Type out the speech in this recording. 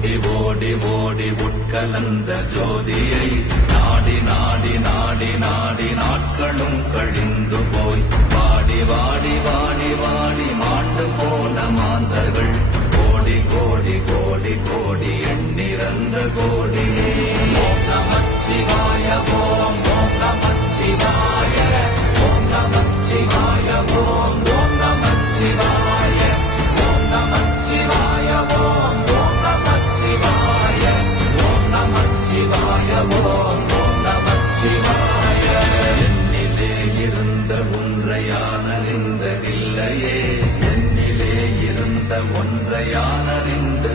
ஓடி ஓடி ஓடி உட்கலந்த ஜோதியை நாடி நாடி நாடி நாடி நாட்களும் கழிந்து போய் வாடி வாடி வாடி வாடி மாண்டு போன மாந்தர்கள் கோடி கோடி கோடி கோடி எண்ணிறந்த கோடியே. ஓம் நமச்சிவாய ஓம் ஓம் நமச்சிவாய ஓம் நமச்சிவாய ஓம் ஓம் நமச்சிவாய ஓம் நமச்சிவாய ஓம் ஓம் நமச்சிவாய ஓம் நமச்சிவாய ஓம் ஓம் நமச்சிவாய. என்னிலே இருந்த ஒன்றை யான் அறிந்ததில்லையே, என்னிலே இருந்த ஒன்றை யான் அறிந்து